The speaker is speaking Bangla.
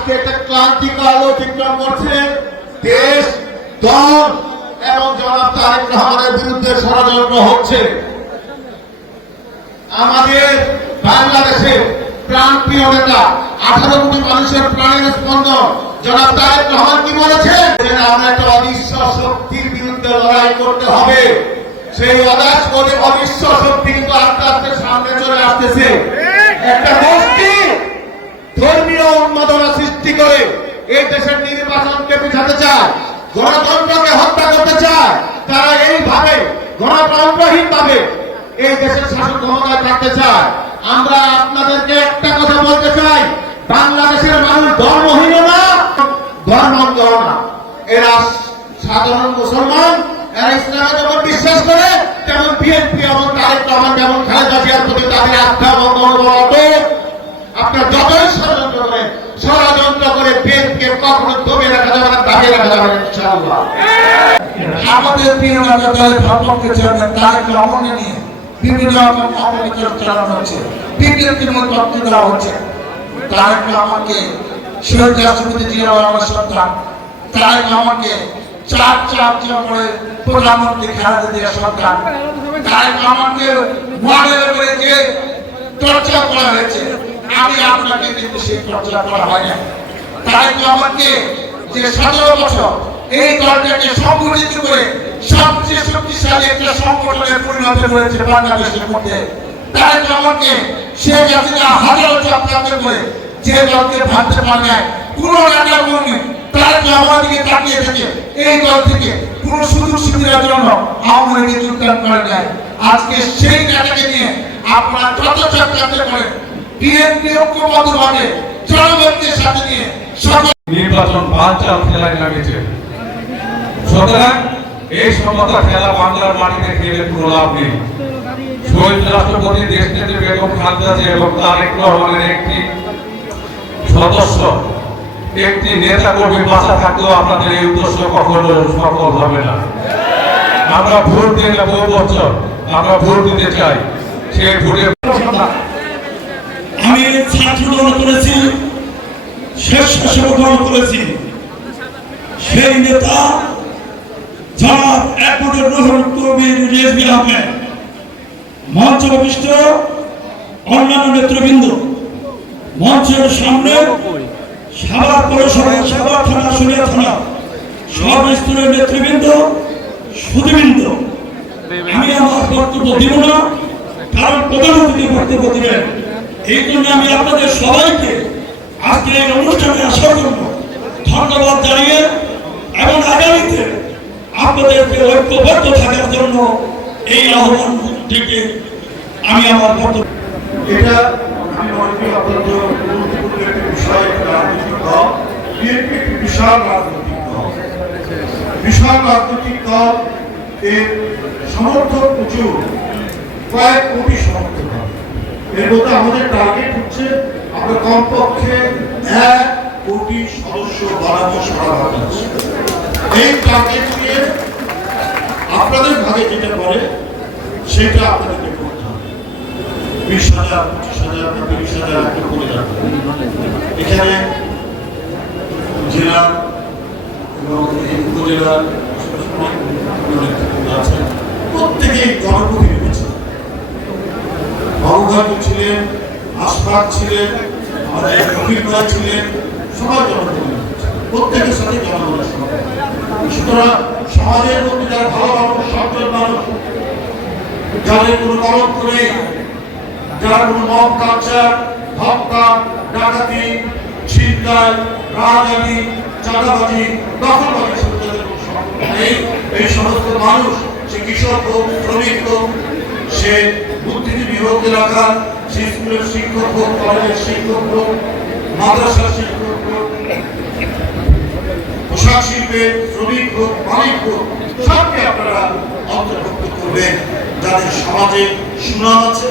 আজকে একটা ক্লান্তিকাল অতিক্রম করছে। দেশ, দল এবং জনাব তারেক রহমানের বিরুদ্ধে ষড়যন্ত্র হচ্ছে। আমাদের বাংলাদেশে প্রাণপ্রিয় নেতা, আঠারো কোটি মানুষের প্রাণের স্পন্দন, জনাব তারেক রহমান কি বলেছেন? আমরা একটা অদৃশ্য শক্তির বিরুদ্ধে লড়াই করতে হবে। সেই অদাস করে অদৃশ্য শক্তি কিন্তু আস্তে আস্তে সামনে চলে আসতেছে। একটা গোষ্ঠী ধর্মীয় উন্মাদনা সৃষ্টি করে এই দেশের নির্বাচনকে পিছাতে চায়, গণতন্ত্রকে হত্যা করতে চায়, তারা এইভাবে গণতন্ত্রহীন ভাবে এই দেশের শাসন ক্ষমতায় থাকতে চায়। আমরা আপনাদেরকে একটা কথা বলতে চাই, বাংলাদেশের মানুষ ধর্মহীন না, ধর্মান্ধ না। এরা সাধারণ মুসলমান, এরা ইসলামে যেমন বিশ্বাস করে, তেমন বিএনপি এবং তারেক রহমান যেমন খালেদা জিয়ার প্রতি তাদের আস্থা এবং মনোবল অটুট। আপনার যতই ষড়যন্ত্র করেন ষড়যন্ত্র করে বিএনপিকে কখনো দমে রাখা যাবে না দাবিয়ে রাখা যাবে না ইনশাআল্লাহ। আমাদের প্রিয় নেতা দলের ভারপ্রাপ্ত চেয়ারম্যান তারেক রহমানকে নিয়ে বিভিন্ন রকম অপপ্রচার চালানো হচ্ছে। বিপ্লবীর মতো তথ্য দেওয়া হচ্ছে। তারেক রহমানকে শহীদ রাষ্ট্রপতি জিয়া রহমান সন্তান, তারেক রহমানকে চার চার চার করে প্রধানমন্ত্রী খালেদা জিয়া সন্তান, তারেক রহমানকে মডেল করে যে চর্চা করা হয়েছে, আমি আপনাকে কিন্তু সেই চর্চা করা হয় না তারেক রহমানকে যে সতেরো বছর এই দলটাকে সংগঠিত করে সবচেয়ে শক্তিশালী একটা সংগঠনে পরিণত হয়েছে বাংলাদেশের মধ্যে। তারেক রহমানকে শেখ হাসিনা হাজারো চক্রান্ত করে যে দলকে ভাবতে পারে না কোন নেতা কর্মী তারেক রহমানকে তাকিয়ে থেকে। এই দল থেকে কোন সুযোগ সুবিধার জন্য আওয়ামী যোগদান করে নাই। আজকে সেই নেতাকে নিয়ে আপনারা যত চক্রান্ত করেন বিএনপি ঐক্যবদ্ধভাবে জনগণকে সাথে নিয়ে সকল নির্বাচন বানচাল খেলায় নামিয়েছে সুতরাং এই সমতা খেলা বাংলার মাটিতে খেলে কোনো লাভ নেই। শহীদ রাষ্ট্রপতি দেশ নেত্রী বেগম খালেদা জিয়া এবং তারেক রহমানের একটি সদস্য, একটি নেতা কর্মী বাঁচা থাকলেও আপনাদের এই উদ্দেশ্য কখনো সফল হবে না। আমরা ভোট দিয়ে না বহু বছর, আমরা ভোট দিতে চাই। সেই ভোটে আমি ছাত্র গ্রহণ করেছি স্বেচ্ছাসেবক গ্রহণ করেছি। সেই নেতা জনাব অ্যাডভোকেট রুহুল কবির রেজবি আহমেদ। মঞ্চ অভিষ্ট অন্যান্য নেতৃবৃন্দ, মঞ্চের সামনে সাভার পৌরসভা সাভার থানা সুরিয়া থানা সব স্তরের নেতৃবৃন্দ সুদীবৃন্দ আমি আমার বক্তব্য দিব না, কারণ প্রধান অতিথি বক্তব্য দিবেন। এই জন্য আমি আপনাদের সবাইকে আজকে এই অনুষ্ঠানে আসার জন্য ধন্যবাদ জানিয়ে এবং আগামীতে আপনাদেরকে ঐক্যবদ্ধ থাকার জন্য এই আহ্বান থেকে আমি আমার বক্তব্য এটা আমি মনে করি অত্যন্ত গুরুত্বপূর্ণ একটি বিষয় রাজনৈতিক দল বিএনপি একটি বিশাল রাজনৈতিক দল বিশাল রাজনৈতিক দল এর সমর্থক প্রচুর কয়েক কোটি সমর্থক এর মধ্যে আমাদের টার্গেট হচ্ছে আমরা কমপক্ষে এক কোটি সদস্য বাড়াবো সারা এই নিয়ে আপনাদের ভাগে যেটা করে, সেটা আপনাদেরকে করতে হবে। বিশ হাজার, পঁচিশ হাজার বা তিরিশ হাজার একটা করে যাবে এখানে জেলা এবং উপজেলার অনেক আছে। প্রত্যেকেই জনপ্রতিনিধি ছিলেন বাবুঘাট ছিলেন আশফাক ছিলেন আমাদের ছিলেন, সবাই জনপ্রতিনিধি। প্রত্যেকের সাথে সুতরাং সমাজের মধ্যে যারা ভালো মানুষ মানুষ, যাদের কোনো যারা কোনো কালচার ডাকাতি চাঁদাবাজি নেই এই সমস্ত মানুষ, সে কৃষক হোক, শ্রমিক হোক, সে বুদ্ধিজীবী হোক, এলাকার, সে স্কুলের শিক্ষক হোক, কলেজের শিক্ষক হোক, মাদ্রাসার শিক্ষক পোশাক শিল্পের শ্রমিক হোক মালিক হোক সবকে আপনারা অন্তর্ভুক্ত করবেন। যাদের সমাজে সুনাম আছে